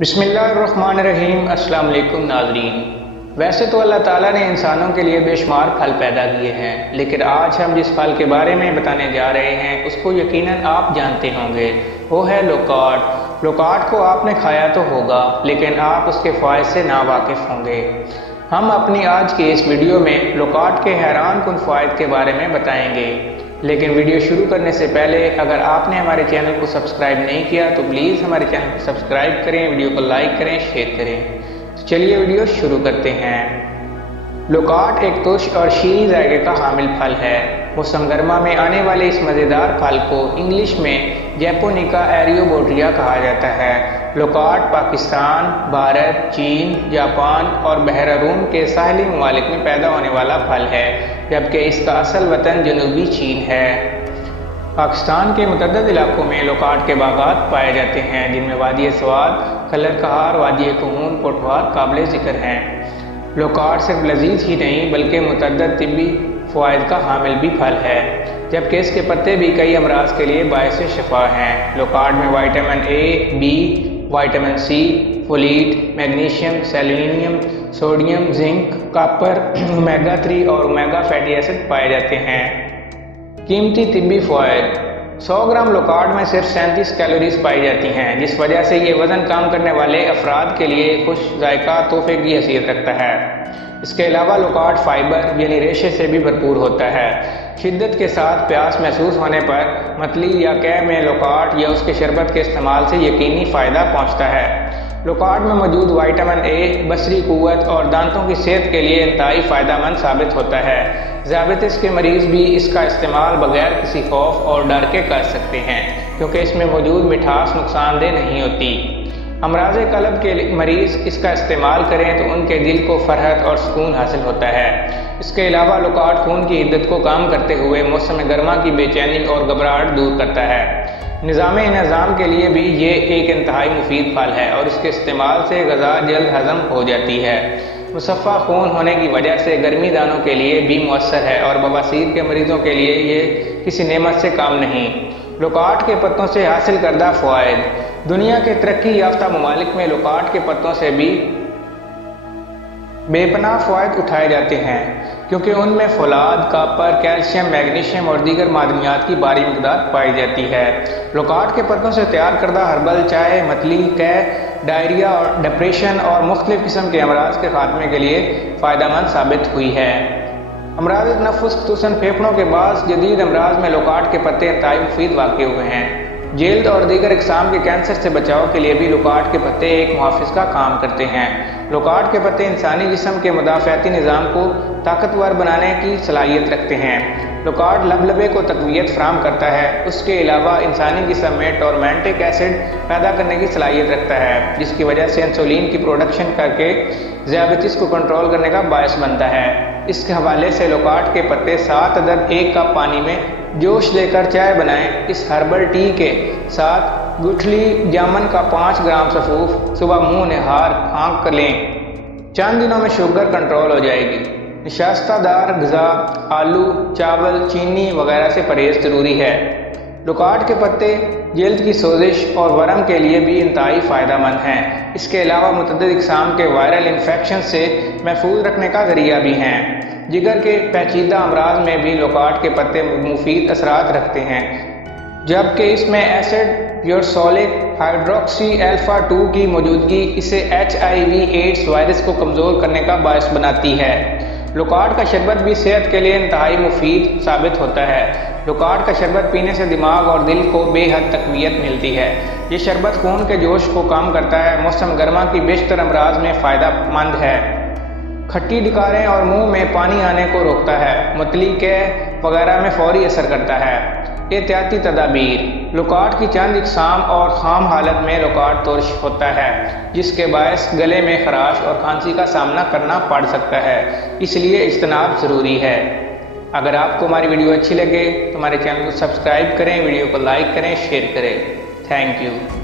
बिस्मिल्लाहिर्रहमानिर्रहीम। अस्सलाम वालेकुम नाज़रीन। वैसे तो अल्लाह ताला ने इंसानों के लिए बेशुमार फल पैदा किए हैं, लेकिन आज हम जिस फल के बारे में बताने जा रहे हैं उसको यकीनन आप जानते होंगे। वो है लोकाट। लोकाट को आपने खाया तो होगा, लेकिन आप उसके फ़ायदे से नावाकिफ़ होंगे। हम अपनी आज की इस वीडियो में लोकाट के हैरान कुन फ़ायदे के बारे में बताएंगे। लेकिन वीडियो शुरू करने से पहले अगर आपने हमारे चैनल को सब्सक्राइब नहीं किया तो प्लीज़ हमारे चैनल को सब्सक्राइब करें, वीडियो को लाइक करें, शेयर करें। तो चलिए वीडियो शुरू करते हैं। लोकाट एक तुश और शीरी जायके का हामिल फल है। मौसम गर्मा में आने वाले इस मज़ेदार फल को इंग्लिश में जैपोनिका एरियोबोट्रिया कहा जाता है। लोकाट पाकिस्तान, भारत, चीन, जापान और बहर रूम के साहली ममालिक में पैदा होने वाला फल है, जबकि इसका असल वतन जनूबी चीन है। पाकिस्तान के मुतअद्दिद इलाकों में लोकाट के बागात पाए जाते हैं, जिनमें वादी स्वाद, कलर कहार, वादी कुहून, पोठवार काबिल ज़िक्र हैं। लोकाट सिर्फ लजीज ही नहीं बल्कि मुतअद्दिद तिब्बी फ़वाइद का हामिल भी फल है, जबकि इसके पत्ते भी कई अमराज के लिए बायस शिफा हैं। लोकाट में vitamin A, B, vitamin C, folate, magnesium, selenium, sodium, zinc, copper, omega 3 और ओमेगा फैटी एसिड पाए जाते हैं। कीमती तिब्बी फ़वाइद। 100 ग्राम लोकाट में सिर्फ 37 कैलोरीज पाई जाती हैं, जिस वजह से ये वज़न कम करने वाले अफराद के लिए खुश जायका तोहफे की हैसियत रखता है। इसके अलावा लोकाट फाइबर यानी रेशे से भी भरपूर होता है। शिद्दत के साथ प्यास महसूस होने पर मतली या कैब में लोकाट या उसके शरबत के इस्तेमाल से यकीनी फ़ायदा पहुँचता है। लोकाट में मौजूद विटामिन ए बसरी कुव्वत और दांतों की सेहत के लिए इंतहाई फ़ायदेमंद साबित होता है। ज़ियाबतीस के मरीज़ भी इसका इस्तेमाल बगैर किसी खौफ और डर के कर सकते हैं, क्योंकि इसमें मौजूद मिठास नुकसानदेह नहीं होती। अमराज कल्ब के मरीज़ इसका इस्तेमाल करें तो उनके दिल को फरहत और सुकून हासिल होता है। इसके अलावा लोकाट खून की हिद्दत को कम करते हुए मौसम गर्मा की बेचैनी और घबराहट दूर करता है। निज़ाम के लिए भी ये एक इंतहाई मुफीद फल है और इसके इस्तेमाल से ग़िज़ा जल्द हज़म हो जाती है। मुसफ़्फ़ा खून होने की वजह से गर्मी दानों के लिए भी मुअस्सर है और बवासीर के मरीज़ों के लिए ये किसी नेमत से कम नहीं। लोकाट के पत्तों से हासिल करदा फ़वाइद। दुनिया के तरक्की याफ्ता ममालिक में लोकाट के पत्तों से भी बेपनाह फ़वाइद उठाए जाते हैं, क्योंकि उनमें फौलाद, कॉपर, कैल्शियम, मैग्नीशियम और दीगर मादनियात की भारी मिक़दार पाई जाती है। लोकाट के पत्तों से तैयार करदा हर्बल चाय मतली, कै, डायरिया और डिप्रेशन और मुख्तलिफ़ किस्म के अमराज के खात्मे के लिए फ़ायदेमंद साबित हुई है। अमराज नफ़्स खुसूसन फेफड़ों के बाद जदीद अमराज में लोकाट के पत्ते इंतहाई मुफीद वाक़ हुए हैं। जल्द और दीगर इक़साम के कैंसर से बचाव के लिए भी लोकाट के पत्ते एक मुहाफ़िज़ का काम करते हैं। लोकाट के पत्ते इंसानी जिस्म के मुदाफ़ाती निज़ाम को ताकतवर बनाने की सलाहियत रखते हैं। लोकाट लबलबे को तक़वियत फ़राहम करता है। उसके अलावा इंसानी जिस्म में टॉर्मेंटिक एसिड पैदा करने की सलाहियत रखता है, जिसकी वजह से इंसुलिन की प्रोडक्शन करके ज़ियाबतीस को कंट्रोल करने का बायस बनता है। इसके हवाले से लोकाट के पत्ते 7 अदद 1 कप पानी में जोश देकर चाय बनाएं। इस हर्बल टी के साथ गुठली जामन का 5 ग्राम सफ़ूफ सुबह मुंह निहार फाँक कर लें। चंद दिनों में शुगर कंट्रोल हो जाएगी। निशास्तादार ग़िज़ा, आलू, चावल, चीनी वगैरह से परहेज़ ज़रूरी है। लोकाट के पत्ते जल्द की सोजिश और वरम के लिए भी इंतहाई फ़ायदेमंद हैं। इसके अलावा मुतअद्दिद इक़साम के वायरल इन्फेक्शन से महफूज रखने का ज़रिया भी हैं। जिगर के पेचीदा अमराज में भी लोकाट के पत्ते मुफीद असरात रखते हैं, जबकि इसमें एसिड यूरसोलिक हाइड्रोक्सी अल्फ़ा 2 की मौजूदगी इसे HIV एड्स वायरस को कमज़ोर करने का बायस बनाती है। लोकाट का शरबत भी सेहत के लिए इंतहाई मुफीद साबित होता है। लोकाट का शरबत पीने से दिमाग और दिल को बेहद तक़वियत मिलती है। ये शरबत खून के जोश को कम करता है, मौसम गर्मा की बेशतर अमराज में फ़ायदेमंद है, खट्टी डिकारें और मुंह में पानी आने को रोकता है, मतली के वगैरह में फौरी असर करता है। एहतियाती तदाबीर। लोकाट की चंद इक़साम और ख़ाम हालत में लोकाट तुर्श होता है, जिसके बायस गले में खराश और खांसी का सामना करना पड़ सकता है, इसलिए इज्तनाब ज़रूरी है। अगर आपको हमारी वीडियो अच्छी लगे तो हमारे चैनल को सब्सक्राइब करें, वीडियो को लाइक करें, शेयर करें। Thank you.